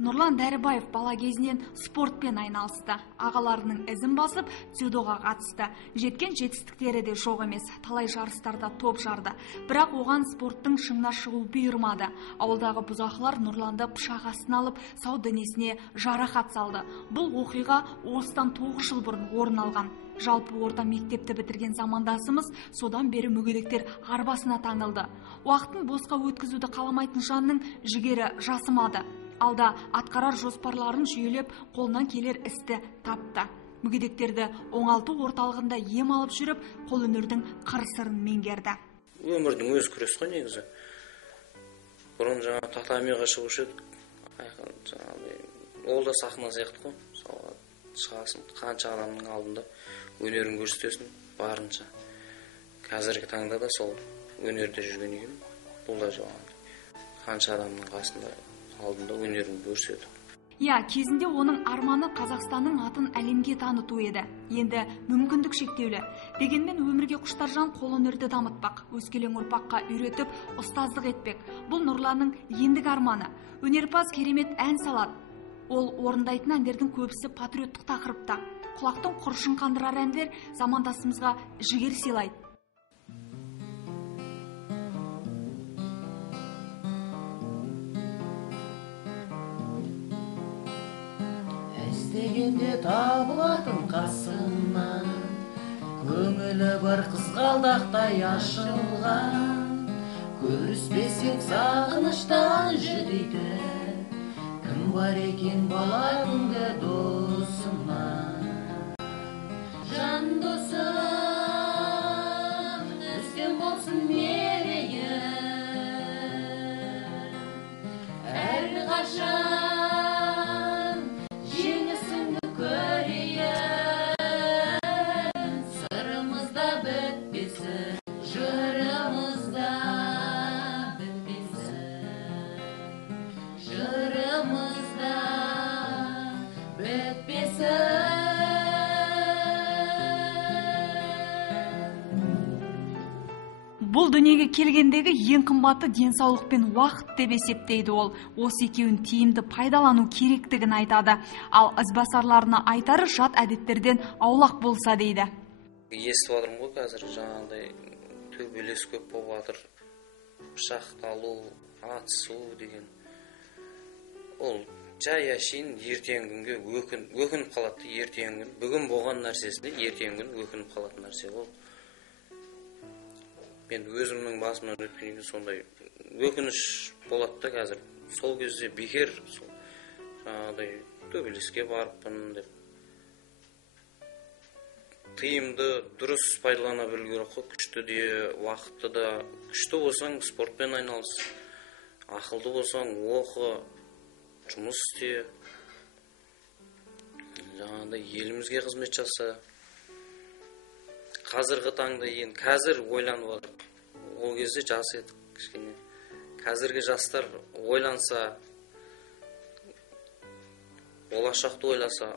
Нұрлан Дәрібаев бала кезінен спортпен айналысты. Ағаларының ізін басып, дзюдоға қатысты. Жеткен жетістіктері де жоқ емес. Талай жарыстарда топ жарды. Бірақ оған спорттың шыңына шығу бұйырмады. Ауылдағы бұзақылар Нұрланды пышақ астына алып, сау денесіне жарақат салды. Бұл оқиға осыдан 9 жыл бұрын орын алған. Жалпы орта мектепті бітірген замандасымыз содан бері мүгедектер арбасына таңылды. Уақытын босқа өткізуді қаламайтын жанның жігері жасымады. Алда атқарар жоспарларын жүйелеп, қолынан келер істі тапты. Мүгедектерді оңалту орталығында ем алып жүріп, қолөнердің қыр-сырын меңгерді. Өмірдің өз күресі ғой негізі. Бұрын жаңа татамиға шығушы еді. Ол да сахна сияқты ғой. Шығасың, қанша адамның алдында өнерін көрсетесің, барынша. Қазіргі таңда да сол өнерде жүрген екен. Бұл да қанша адамның қасында алдында өнерін көрсетіп. Кезінде оның арманы Қазақстанның атын әлемге таныту еді. Енді мүмкіндік шектеулі. Дегенмен өмірге құштар жан қолөнерді дамытпақ, өскелең ұрпаққа үйретіп, ұстаздық етпек. Бұл Нұрланның ендігі арманы. Өнерпаз керемет ән салады. Ол орындайтын әндердің көбісі патриоттық тақырыпта. Құлақтың құршын қандырар әндер замандасымызға жігер сыйлайды. Дегенде табылатын қасынан, көңілі бір қызғалдақтай ашылған. Көріспесең сағыныштан жүдейді, кім бар екен бала күнгі досыма. Жан досым, үстем болсын мерейім, әрқашан Бұл дүниеге келгендегі ең қымбаты денсаулық пен уақыт деп есептейді ол. Осы екеуін тиімді пайдалану керектігін айтады. Ал ізбасарларына айтары жат әдеттерден аулақ болса дейді. Естіп отырмын ғой қазір жаңағыдай төбелес көп болып жатыр. Пышақталу, атысу деген. Ол жай әшейін ертең күнге өкініп қалады. Ертең күн бүгін болған нәрсесінде ертең күн өкініп қалатын нәрсе ол. Мен өзімнің басымнан өткеннен сондай өкініш болады да қазір. Сол кезде бекер жаңағыдай төбелеске барыппын деп. Тиімді дұрыс пайдалана білу керек қой, күшті де, уақытты да. Күшті болсаң спортпен айналыс, ақылды болсаң оқы, жұмыс істе. Жаңағыдай елімізге қызмет жаса. Қазіргі таңда қазір ойланып отыр. Ол кезде жас едік кішкене. Қазіргі жастар ойланса, болашақты ойласа,